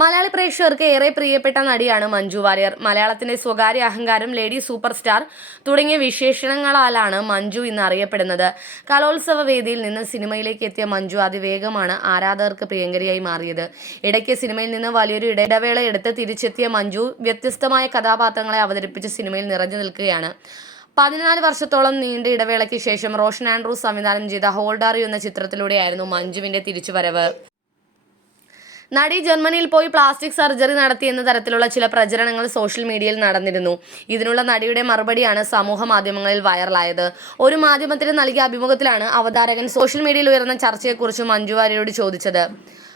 മലയാളി പ്രേക്ഷകർക്ക് ഏറെ പ്രിയപ്പെട്ട നടിയാണ് മഞ്ജു വാര്യർ. മലയാളത്തിന്റെ സ്വകാര്യ അഹങ്കാരം ലേഡി സൂപ്പർ സ്റ്റാർ തുടങ്ങിയ വിശേഷണങ്ങളാലാണ് മഞ്ജു ഇന്ന് അറിയപ്പെടുന്നത്. കലോത്സവ വേദിയിൽ നിന്ന് സിനിമയിലേക്ക് എത്തിയ മഞ്ജു അതിവേഗമാണ് ആരാധകർക്ക് പ്രിയങ്കരിയായി മാറിയത്. ഇടയ്ക്ക് സിനിമയിൽ നിന്ന് വലിയൊരു ഇടവേള എടുത്ത് തിരിച്ചെത്തിയ മഞ്ജു വ്യത്യസ്തമായ കഥാപാത്രങ്ങളെ അവതരിപ്പിച്ച് സിനിമയിൽ നിറഞ്ഞു നിൽക്കുകയാണ്. പതിനാല് വർഷത്തോളം നീണ്ട ഇടവേളയ്ക്ക് ശേഷം റോഷൻ ആൻഡ്രൂസ് സംവിധാനം ചെയ്ത ഹോൾഡാറി എന്ന ചിത്രത്തിലൂടെയായിരുന്നു മഞ്ജുവിന്റെ തിരിച്ചുവരവ്. നടി ജർമ്മനിയിൽ പോയി പ്ലാസ്റ്റിക് സർജറി നടത്തി എന്ന തരത്തിലുള്ള ചില പ്രചരണങ്ങൾ സോഷ്യൽ മീഡിയയിൽ നടന്നിരുന്നു. ഇതിനുള്ള നടിയുടെ മറുപടിയാണ് സമൂഹ മാധ്യമങ്ങളിൽ വൈറലായത്. ഒരു മാധ്യമത്തിന് നൽകിയ അഭിമുഖത്തിലാണ് അവതാരകൻ സോഷ്യൽ മീഡിയയിൽ ഉയർന്ന ചർച്ചയെക്കുറിച്ച് മഞ്ജു വാര്യരോട് ചോദിച്ചത്.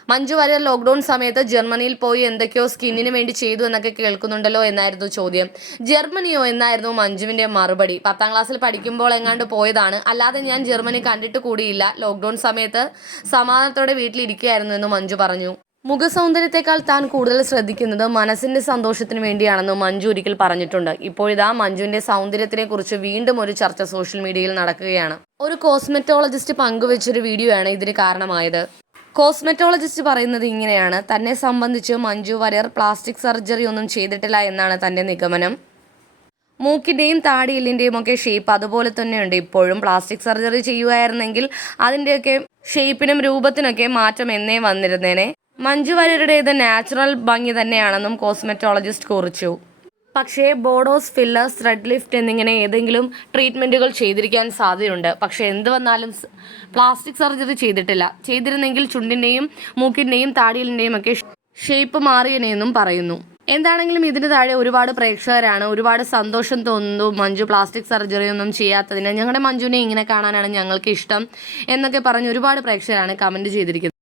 മഞ്ജു വാര്യർ ലോക്ക്ഡൌൺ സമയത്ത് ജർമ്മനിയിൽ പോയി എന്തൊക്കെയോ സ്കിന്നിന് വേണ്ടി ചെയ്തു എന്നൊക്കെ കേൾക്കുന്നുണ്ടല്ലോ എന്നായിരുന്നു ചോദ്യം. ജർമ്മനിയോ എന്നായിരുന്നു മഞ്ജുവിന്റെ മറുപടി. പത്താം ക്ലാസ്സിൽ പഠിക്കുമ്പോൾ എങ്ങാണ്ട് പോയതാണ്. അല്ലാതെ ഞാൻ ജർമ്മനി കണ്ടിട്ട് കൂടിയില്ല. ലോക്ക്ഡൌൺ സമയത്ത് സമാധാനത്തോടെ വീട്ടിലിരിക്കുകയായിരുന്നു എന്ന് മഞ്ജു പറഞ്ഞു. മുഖസൗന്ദര്യത്തെക്കാൾ താൻ കൂടുതൽ ശ്രദ്ധിക്കുന്നത് മനസ്സിന്റെ സന്തോഷത്തിന് വേണ്ടിയാണെന്ന് മഞ്ജു ഒരിക്കൽ പറഞ്ഞിട്ടുണ്ട്. ഇപ്പോഴിതാ മഞ്ജുവിന്റെ സൗന്ദര്യത്തിനെ കുറിച്ച് വീണ്ടും ഒരു ചർച്ച സോഷ്യൽ മീഡിയയിൽ നടക്കുകയാണ്. ഒരു കോസ്മെറ്റോളജിസ്റ്റ് പങ്കുവച്ചൊരു വീഡിയോയാണ് ഇതിന് കാരണമായത്. കോസ്മെറ്റോളജിസ്റ്റ് പറയുന്നത് ഇങ്ങനെയാണ്. തന്നെ സംബന്ധിച്ച് മഞ്ജു വാര്യർ പ്ലാസ്റ്റിക് സർജറി ഒന്നും ചെയ്തിട്ടില്ല എന്നാണ് തന്റെ നിഗമനം. മൂക്കിന്റെയും താടിയെല്ലിന്റെയും ഒക്കെ ഷേപ്പ് അതുപോലെ തന്നെയുണ്ട്. ഇപ്പോഴും പ്ലാസ്റ്റിക് സർജറി ചെയ്യുകയായിരുന്നെങ്കിൽ അതിന്റെയൊക്കെ ഷേപ്പിനും രൂപത്തിനൊക്കെ മാറ്റം എന്നേ വന്നിരുന്നേനെ. മഞ്ജു വാര്യരുടേത് നാച്ചുറൽ ഭംഗി തന്നെയാണെന്നും കോസ്മെറ്റോളജിസ്റ്റ് കുറിച്ചു. പക്ഷേ ബോഡോസ് ഫില്ലർ ത്രെഡ് ലിഫ്റ്റ് എന്നിങ്ങനെ ഏതെങ്കിലും ട്രീറ്റ്മെന്റുകൾ ചെയ്തിരിക്കാൻ സാധ്യതയുണ്ട്. പക്ഷേ എന്ത് വന്നാലും പ്ലാസ്റ്റിക് സർജറി ചെയ്തിട്ടില്ല. ചെയ്തിരുന്നെങ്കിൽ ചുണ്ടിന്റെയും മൂക്കിന്റെയും താടിയിലിന്റെയും ഒക്കെ ഷേപ്പ് മാറിയനെയെന്നും പറയുന്നു. എന്താണെങ്കിലും ഇതിന് താഴെ ഒരുപാട് പ്രേക്ഷകരാണ് ഒരുപാട് സന്തോഷം തോന്നുന്നു മഞ്ജു പ്ലാസ്റ്റിക് സർജറി ഒന്നും ചെയ്യാത്തതിന്. ഞങ്ങളുടെ മഞ്ജുവിനെ ഇങ്ങനെ കാണാനാണ് ഞങ്ങൾക്ക് ഇഷ്ടം എന്നൊക്കെ പറഞ്ഞ് ഒരുപാട് പ്രേക്ഷകരാണ് കമന്റ് ചെയ്തിരിക്കുന്നത്.